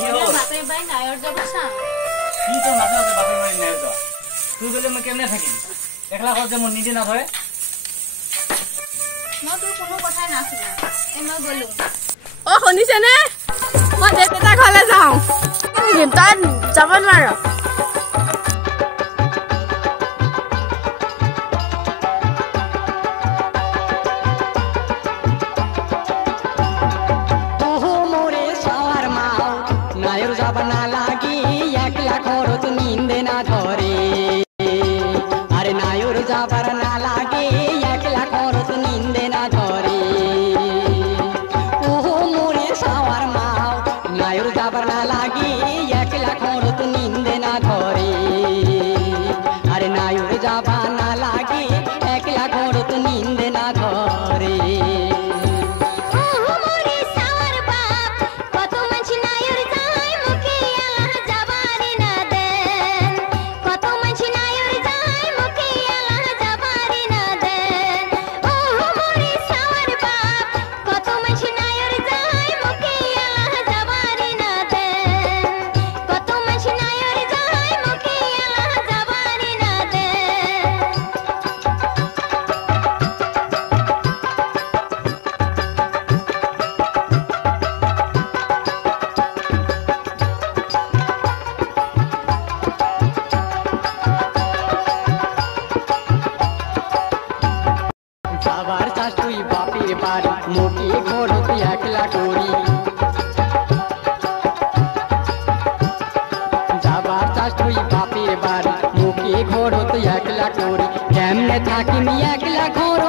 বাপের বাড়ি নায়র যাবো না কি তো মাঝে মাঝে বাপের বাড়ি নায়র যাওয়া তুই বলে আমি কেমনে থাকিম একলা ঘর যেমন নিজে না ধরে মই তোৰ কোনো কথাই নাছিলা এই মই গলো অ শুনিছে নে মই দেউতা ঘৰলৈ যাওঁ তাত যাব নোৱাৰ থাকিম একলা ঘর